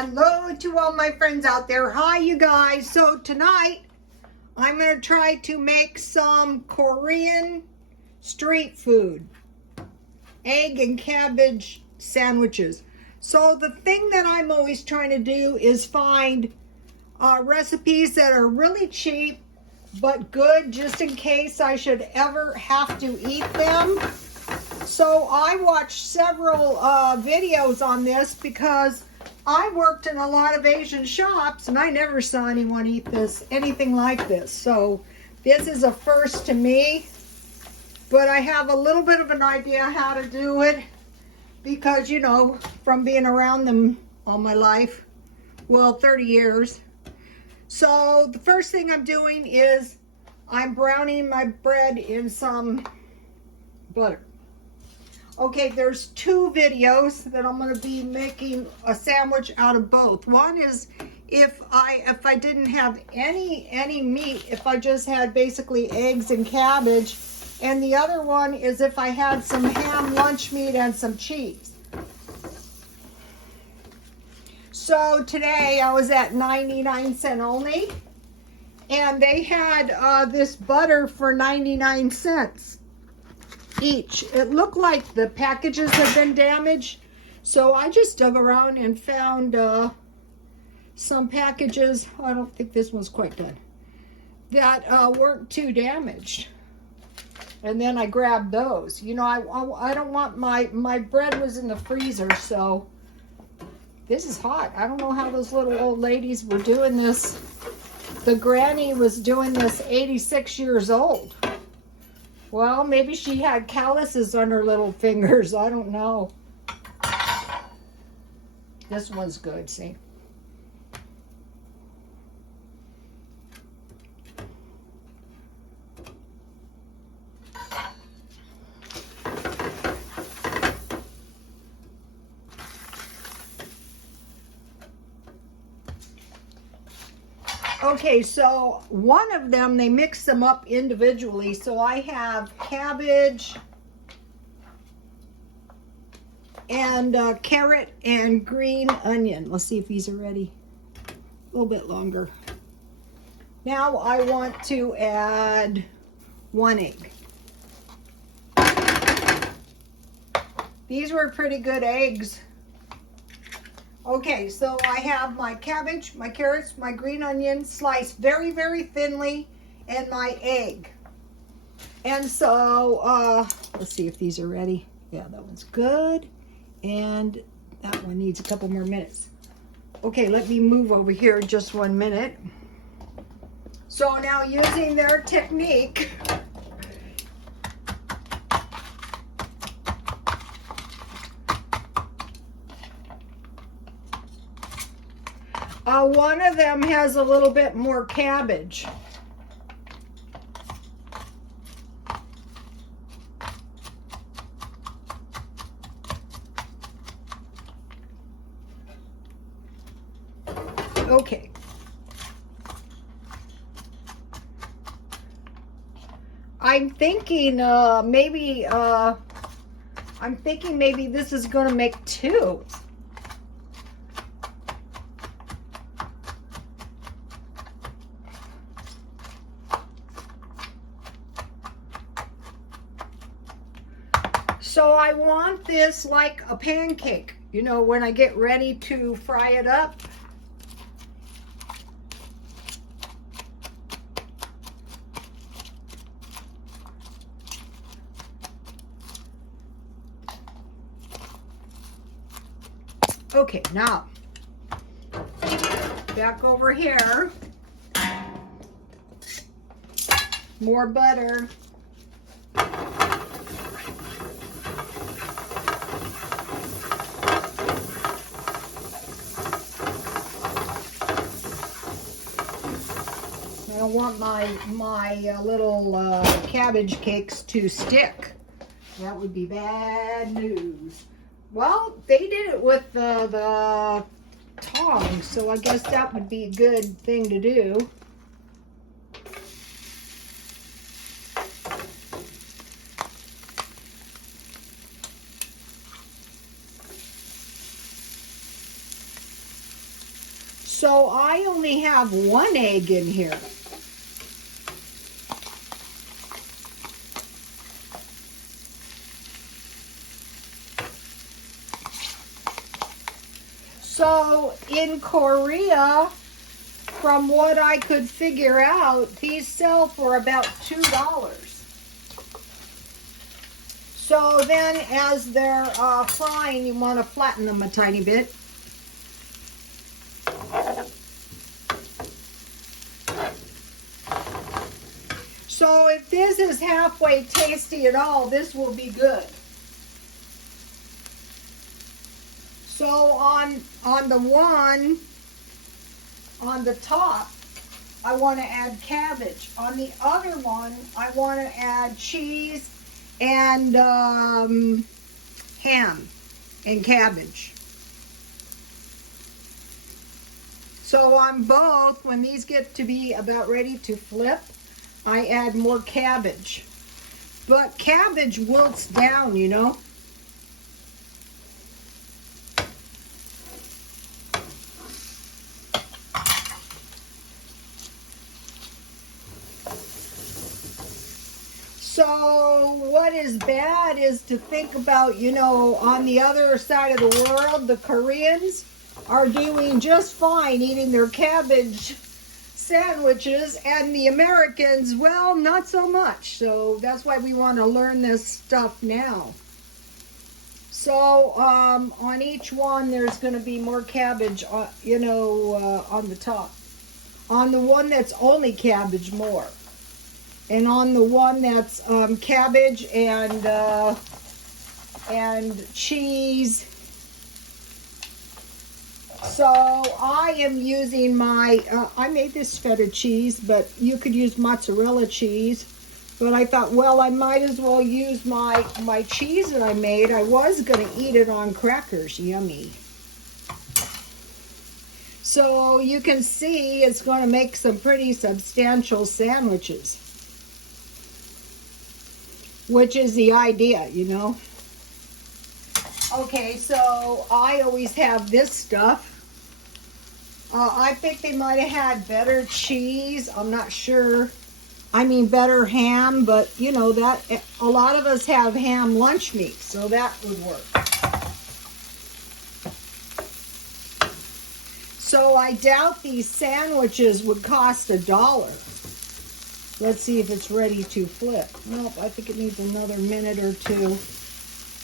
Hello to all my friends out there. Hi, you guys. So tonight, I'm going to try to make some Korean street food. Egg and cabbage sandwiches. So the thing that I'm always trying to do is find recipes that are really cheap but good, just in case I should ever have to eat them. So I watched several videos on this because I worked in a lot of Asian shops and I never saw anyone eat anything like this. So this is a first to me, but I have a little bit of an idea how to do it because, you know, from being around them all my life, well, 30 years. So the first thing I'm doing is I'm browning my bread in some butter. Okay, there's two videos that I'm going to be making a sandwich out of both. One is if I didn't have any meat, if I just had basically eggs and cabbage, and the other one is if I had some ham lunch meat and some cheese. So today I was at 99 cents only, and they had this butter for 99 cents. Each. It looked like the packages had been damaged, so I just dug around and found some packages. I don't think this one's quite done, that weren't too damaged, and then I grabbed those. You know, I don't want my bread was in the freezer, so this is hot. I don't know how those little old ladies were doing this. The granny was doing this, 86 years old. Well, maybe she had calluses on her little fingers. I don't know. This one's good, see? Okay, so one of them, they mix them up individually. So I have cabbage and carrot and green onion. Let's see if these are ready. A little bit longer. Now I want to add 1 egg. These were pretty good eggs. Okay, so I have my cabbage, my carrots, my green onion sliced very, very thinly, and my egg. And so, let's see if these are ready. Yeah, that one's good. And that one needs a couple more minutes. Okay, let me move over here just 1 minute. So now using their technique, one of them has a little bit more cabbage. Okay. I'm thinking maybe this is going to make 2. So I want this like a pancake, you know, when I get ready to fry it up. Okay, now, back over here, more butter. I don't want my little cabbage cakes to stick. That would be bad news. Well, they did it with the tongs, so I guess that would be a good thing to do. So I only have one egg in here. So in Korea, from what I could figure out, these sell for about $2. So then as they're frying, you want to flatten them a tiny bit. So if this is halfway tasty at all, this will be good. So on the one on the top, I want to add cabbage. On the other one, I want to add cheese and ham and cabbage. So on both, when these get to be about ready to flip, I add more cabbage. But cabbage wilts down, you know. So what is bad is to think about, you know, on the other side of the world, the Koreans are doing just fine eating their cabbage sandwiches, and the Americans, well, not so much. So that's why we want to learn this stuff now. So on each one, there's going to be more cabbage, you know, on the top. On the one that's only cabbage, more. And on the one that's cabbage and cheese. So I am using my, I made this feta cheese, but you could use mozzarella cheese. But I thought, well, I might as well use my cheese that I made. I was going to eat it on crackers. Yummy. So you can see it's going to make some pretty substantial sandwiches. Which is the idea, you know. Okay, so I always have this stuff. I think they might have had better cheese. I'm not sure. I mean, better ham, but you know that a lot of us have ham lunch meat, so that would work. So I doubt these sandwiches would cost $1. Let's see if it's ready to flip. Nope, I think it needs another minute or two.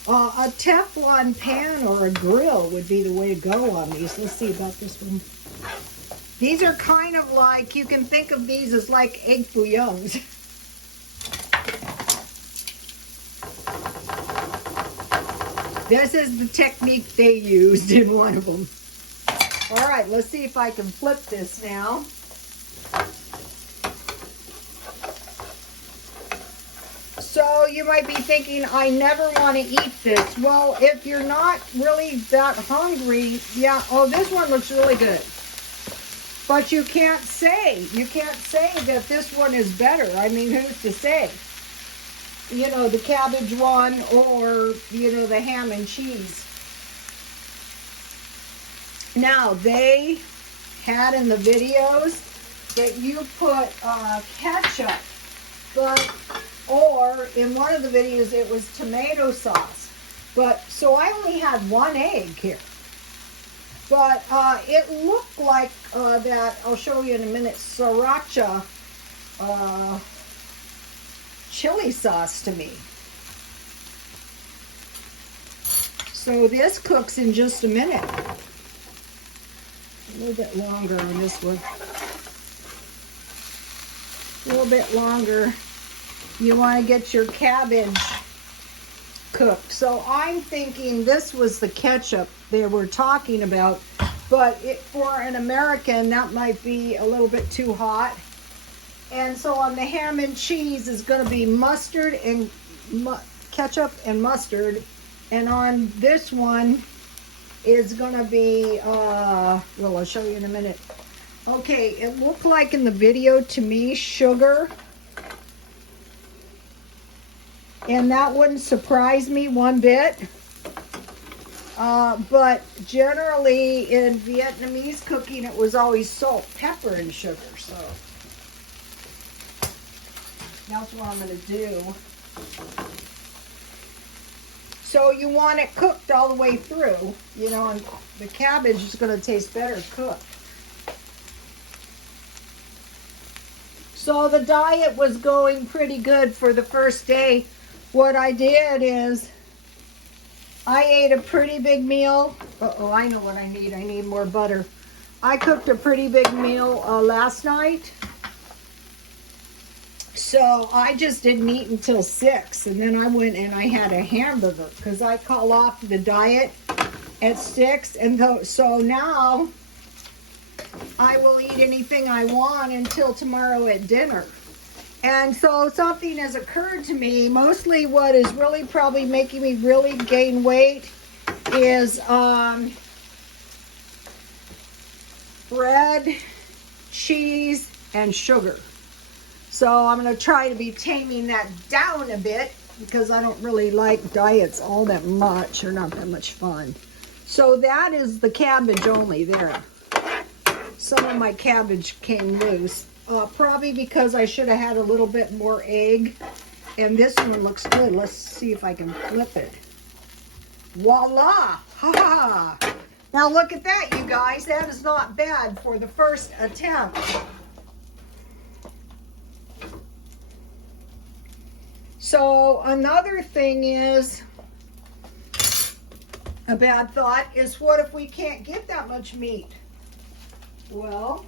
A Teflon pan or a grill would be the way to go on these. Let's see about this one. These are kind of like, you can think of these as like egg bouillons. This is the technique they used in one of them. All right, let's see if I can flip this now. So you might be thinking, I never want to eat this. Well, if you're not really that hungry, yeah, oh, this one looks really good. But you can't say that this one is better. I mean, who's to say? You know, the cabbage one or, you know, the ham and cheese. Now, they had in the videos that you put ketchup, or in one of the videos it was tomato sauce. But, so I only had one egg here. But it looked like that, I'll show you in a minute, sriracha chili sauce to me. So this cooks in just a minute. A little bit longer on this one. A little bit longer. You want to get your cabbage cooked. So I'm thinking this was the ketchup they were talking about, but for an American that might be a little bit too hot. And so on the ham and cheese is going to be mustard and ketchup and mustard, and on this one is going to be well, I'll show you in a minute. Okay, it looked like in the video to me sugar. And that wouldn't surprise me one bit. But generally in Vietnamese cooking, it was always salt, pepper, and sugar. So that's what I'm going to do. So you want it cooked all the way through, you know, and the cabbage is going to taste better cooked. So the diet was going pretty good for the first day. What I did is I ate a pretty big meal. Uh-oh, I know what I need. I need more butter. I cooked a pretty big meal last night. So I just didn't eat until 6. And then I went and I had a hamburger because I call off the diet at 6. And so now I will eat anything I want until tomorrow at dinner. And so something has occurred to me. Mostly what is really probably making me really gain weight is bread, cheese, and sugar. So I'm going to try to be taming that down a bit because I don't really like diets all that much. They're not that much fun. So that is the cabbage only there. Some of my cabbage came loose. Probably because I should have had a little bit more egg. And this one looks good. Let's see if I can flip it. Voila! Ha ha! Now look at that, you guys. That is not bad for the first attempt. So another thing is, a bad thought is, what if we can't get that much meat? Well,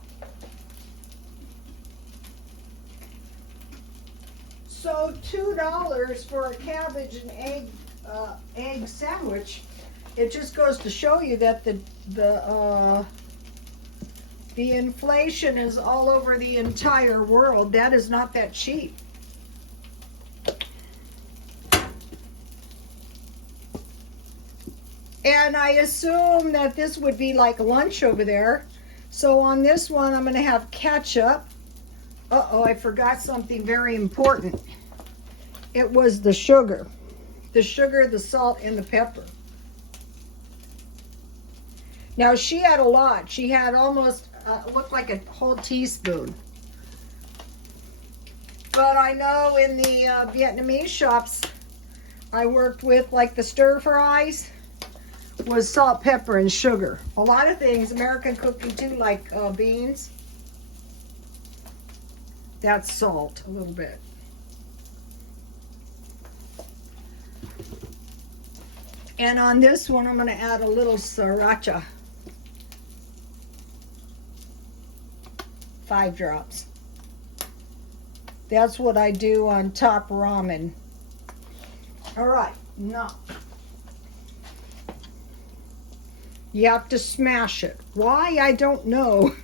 so $2 for a cabbage and egg sandwich. It just goes to show you that the inflation is all over the entire world. That is not that cheap. And I assume that this would be like lunch over there. So on this one, I'm going to have ketchup. Uh-oh, I forgot something very important. It was the sugar. The sugar, the salt, and the pepper. Now, she had a lot. She had almost, looked like a whole teaspoon. But I know in the Vietnamese shops I worked with, like the stir fries, was salt, pepper, and sugar. A lot of things, American cooking too, like beans. That's salt, a little bit. And on this one, I'm going to add a little sriracha. 5 drops. That's what I do on top ramen. All right, now you have to smash it. Why? I don't know.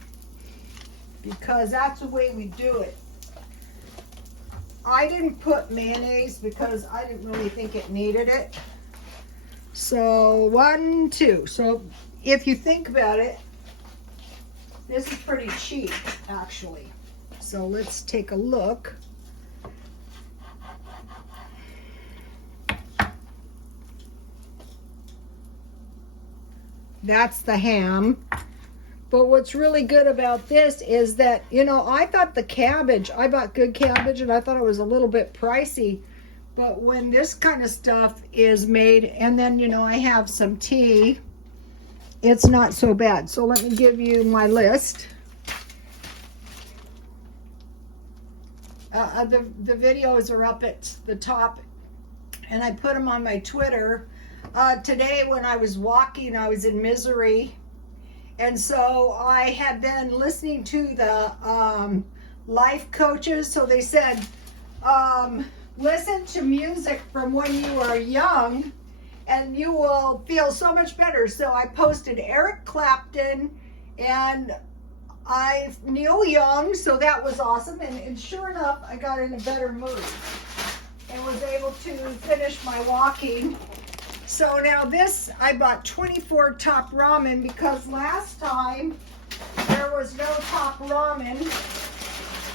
Because that's the way we do it. I didn't put mayonnaise because I didn't really think it needed it. So 1, 2. So if you think about it, this is pretty cheap actually. So let's take a look. That's the ham. But what's really good about this is that, you know, I thought the cabbage, I bought good cabbage and I thought it was a little bit pricey. But when this kind of stuff is made, and then, you know, I have some tea, it's not so bad. So let me give you my list. The videos are up at the top, and I put them on my Twitter. Today when I was walking, I was in Misery, and so I had been listening to the life coaches. So they said, listen to music from when you are young and you will feel so much better. So I posted Eric Clapton and Neil Young, so that was awesome. And sure enough, I got in a better mood and was able to finish my walking. So now this, I bought 24 top ramen because last time there was no top ramen.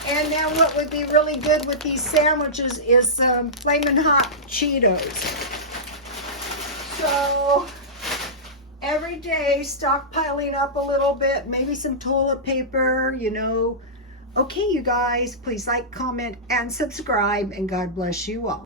And now what would be really good with these sandwiches is some Flamin' Hot Cheetos. So every day, stockpiling up a little bit, maybe some toilet paper, you know. Okay, you guys, please like, comment, and subscribe, and God bless you all.